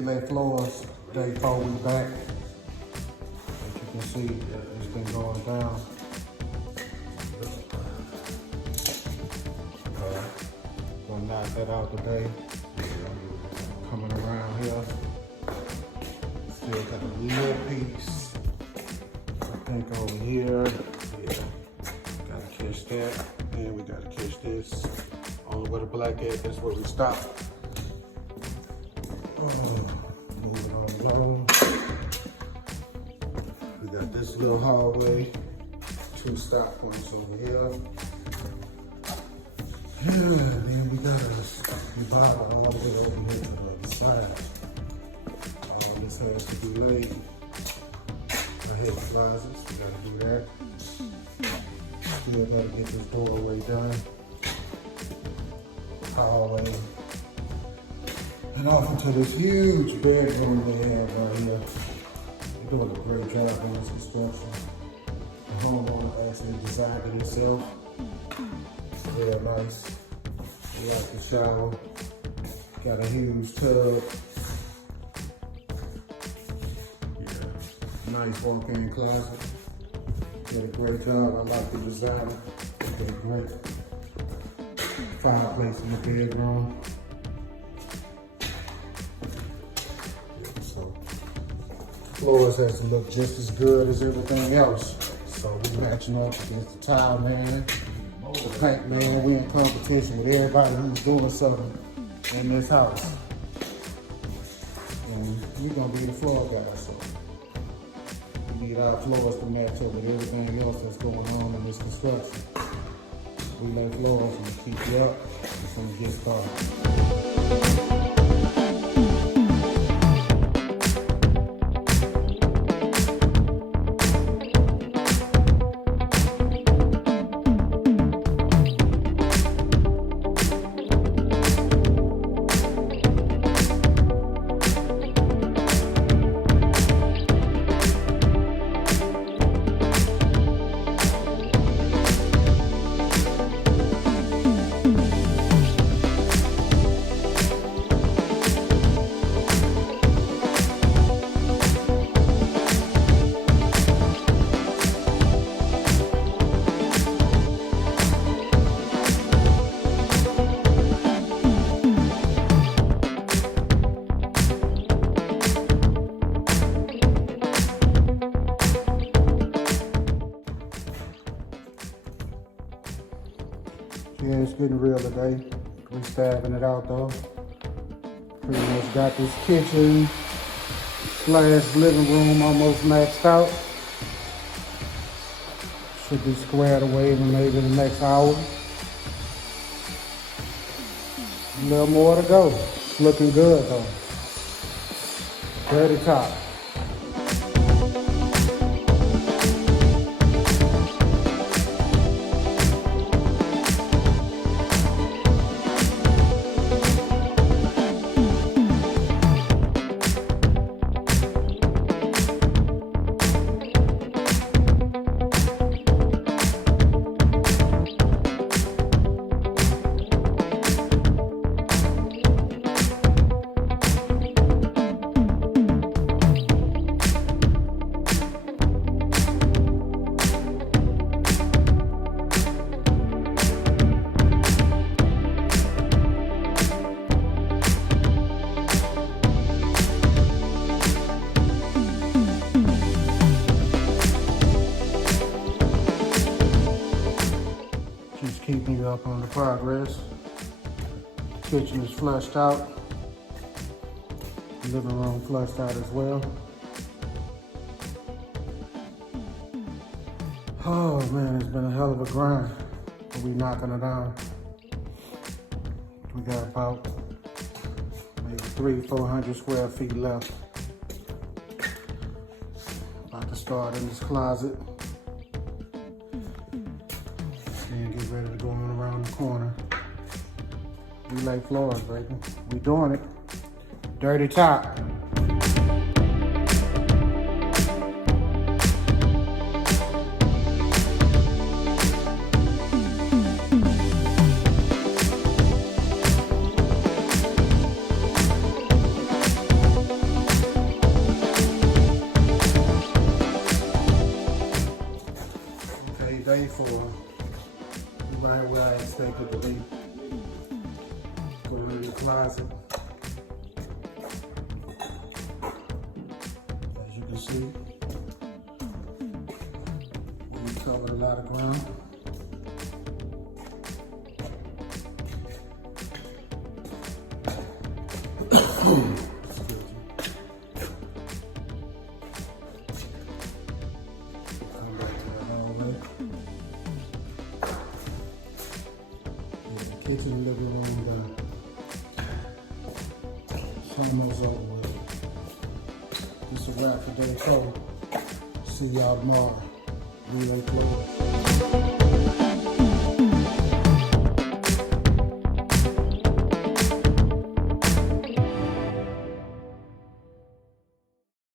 lay floors, day 4 we back. As you can see, it's been going down. Gonna knock that out today. Coming around here. Still got a little piece. I think over here. Yeah. Gotta catch that. And we gotta catch this. Only where the black at, that's where we stop. Moving on along. We got this little hallway. 2 stop points over here. Yeah, then we got a divider all the way over here to the other side. All this has to be laid. I hit closets, we gotta do that. Still gotta get this doorway done. Hallway. And off into this huge bedroom they have right here. They're doing a great job on this construction. The homeowner actually designed it himself. Yeah, nice. We got the shower. Got a huge tub. Yeah. Nice walk-in closet. Did a great job. I like the design. Did a great fireplace in the bedroom. Yeah, so floors has to look just as good as everything else. So we matching up against the tile man. The paint man, we in competition with everybody who's doing something in this house. And we're gonna be the floor guys, so we need our floors to match up with everything else that's going on in this construction. We lay floors and keep you up. It's gonna get started. Yeah, it's getting real today. We stabbing it out though. Pretty much got this kitchen / living room almost maxed out. Should be squared away in maybe the next hour. A little more to go. It's looking good though. Dirty top. Just keeping you up on the progress. Kitchen is flushed out. Living room flushed out as well. Oh man, it's been a hell of a grind, but we knocking it down. We got about maybe 300-400 square feet left. About to start in this closet. And get ready to go on around the corner. We lay floors, baby. We doing it. Dirty top. for right where I expected to be. Go to your closet. As you can see, we covered a lot of ground. Kitchen, living room done. Almost over with. This is a wrap for day 4. See y'all tomorrow. Relay close.